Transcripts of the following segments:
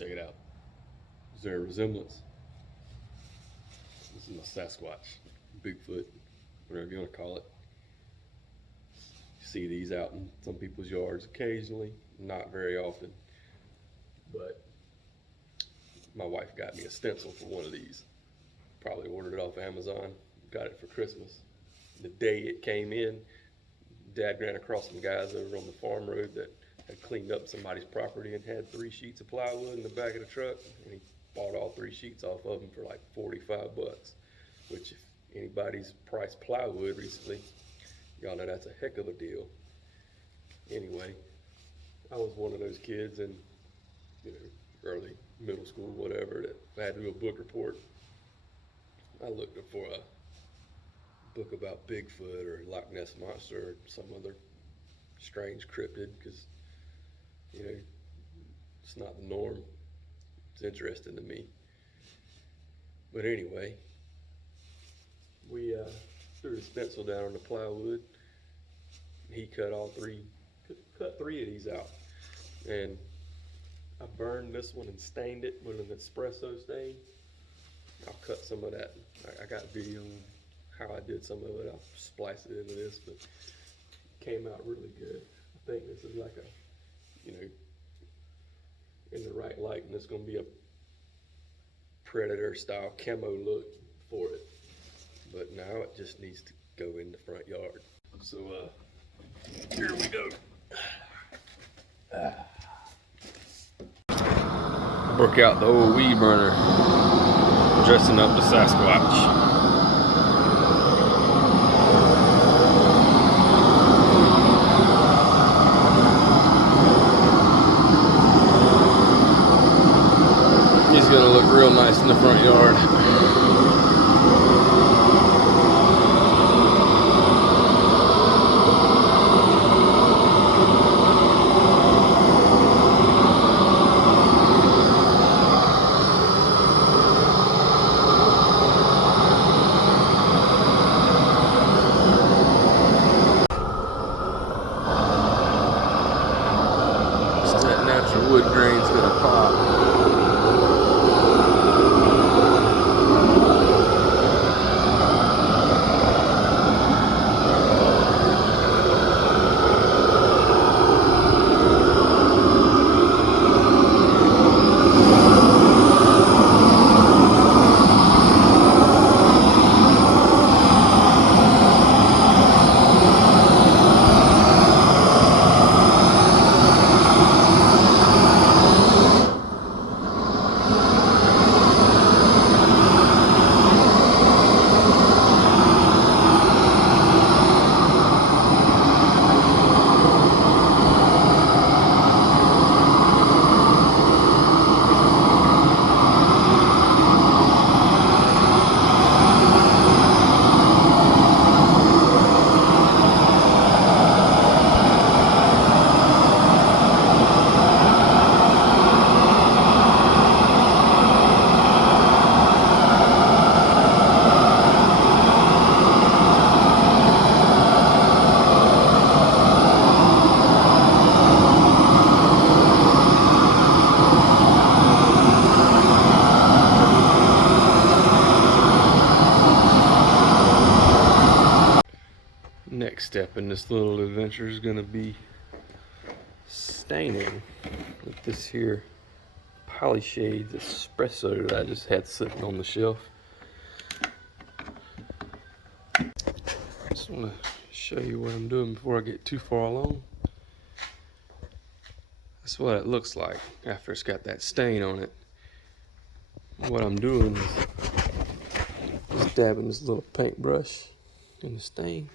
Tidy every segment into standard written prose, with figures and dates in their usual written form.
Check it out. Is there a resemblance? This is my Sasquatch, Bigfoot, whatever you want to call it. You see these out in some people's yards occasionally, not very often. But my wife got me a stencil for one of these. Probably ordered it off Amazon, got it for Christmas. The day it came in, Dad ran across some guys over on the farm road that had cleaned up somebody's property and had 3 sheets of plywood in the back of the truck, and he bought all 3 sheets off of them for like 45 bucks, which if anybody's priced plywood recently, y'all know that's a heck of a deal. Anyway, I was one of those kids in, early middle school, whatever, that if I had to do a book report, I looked up for a book about Bigfoot or Loch Ness Monster or some other strange cryptid, because it's not the norm. It's interesting to me. But anyway, we threw the stencil down on the plywood. He cut 3 of these out, and I burned this one and stained it with an espresso stain. I'll cut some of that. I got video on how I did some of it. I'll splice it into this, but it came out really good. I think this is like a, in the right light, and it's going to be a Predator style camo look for it. But now it just needs to go in the front yard. So here we go. Broke out the old weed burner, dressing up the Sasquatch. He's gonna look real nice in the front yard. That natural wood grain's gonna pop. Next step in this little adventure is going to be staining with this here Polyshades espresso that I just had sitting on the shelf. Just want to show you what I'm doing before I get too far along. That's what it looks like after it's got that stain on it. What I'm doing is just dabbing this little paintbrush in the stain.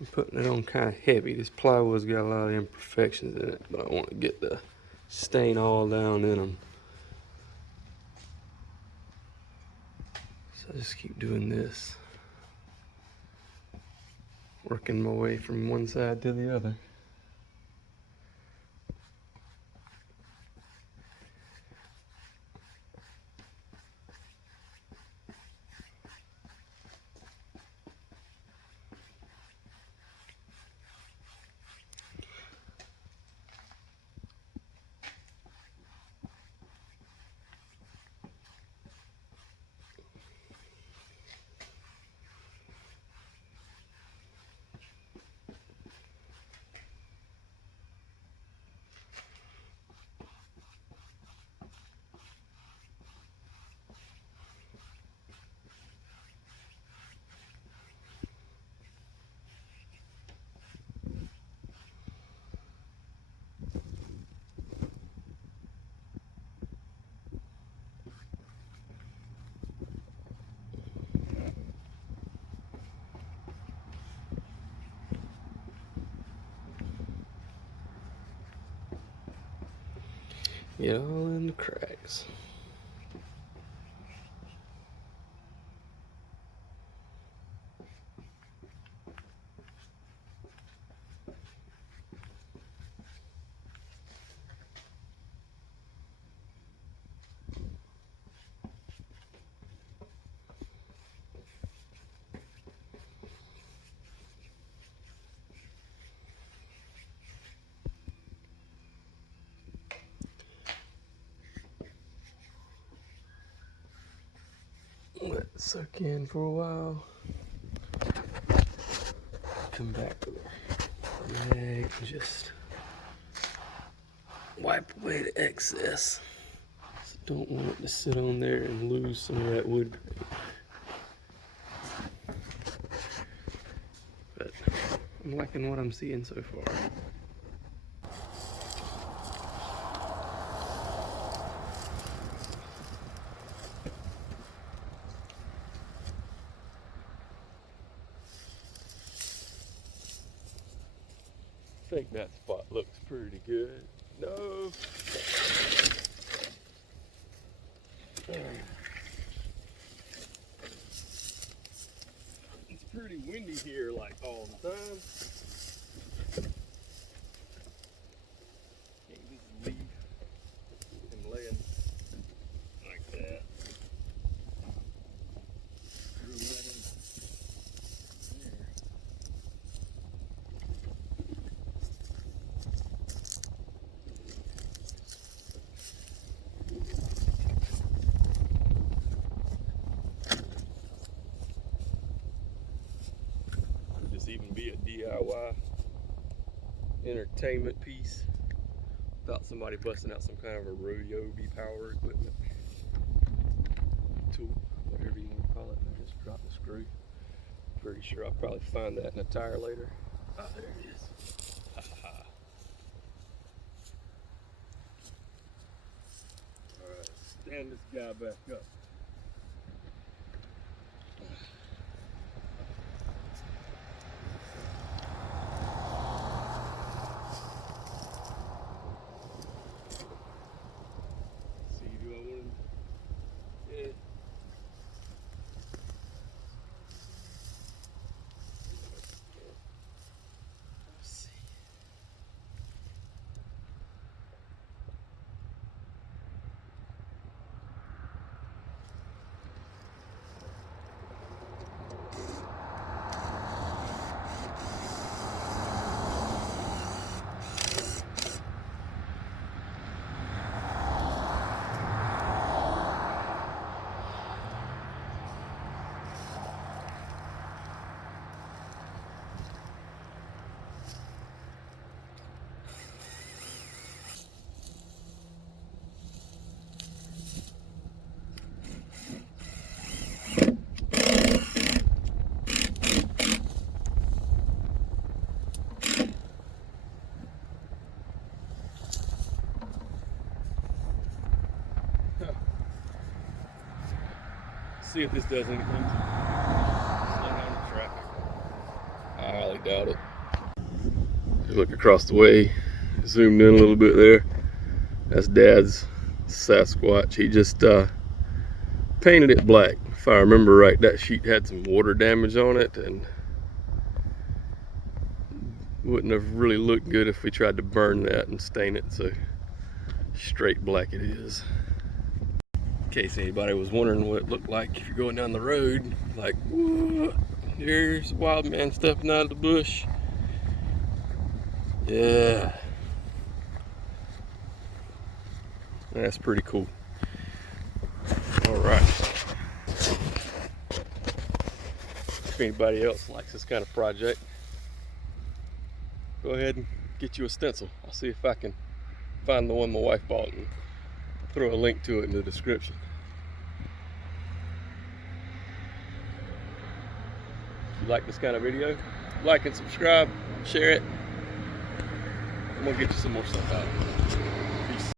I'm putting it on kind of heavy. This plywood's got a lot of imperfections in it, but I want to get the stain all down in them. So I just keep doing this, working my way from one side to the other. Get all in the cracks. Let it soak in for a while. Come back with a rag and just wipe away the excess. So don't want it to sit on there and lose some of that wood. But I'm liking what I'm seeing so far. I think that spot looks pretty good. No. It's pretty windy here like all the time. Can't just leave him laying like that. Even be a DIY entertainment piece without somebody busting out some kind of a rodeo-y power equipment tool, whatever you want to call it. I just dropped the screw. Pretty sure I'll probably find that in a tire later. Oh, there it is. Alright, stand this guy back up. See if this does anything to slow down the traffic. I highly doubt it. Look across the way, zoomed in a little bit there. That's Dad's Sasquatch. He just painted it black. If I remember right, that sheet had some water damage on it and wouldn't have really looked good if we tried to burn that and stain it, so straight black it is. In case anybody was wondering what it looked like if you're going down the road, like, whoa, there's a wild man stepping out of the bush. Yeah, that's pretty cool. All right, if anybody else likes this kind of project, go ahead and get you a stencil. I'll see if I can find the one my wife bought and throw a link to it in the description. If you like this kind of video, like and subscribe, share it. I'm gonna get you some more stuff out.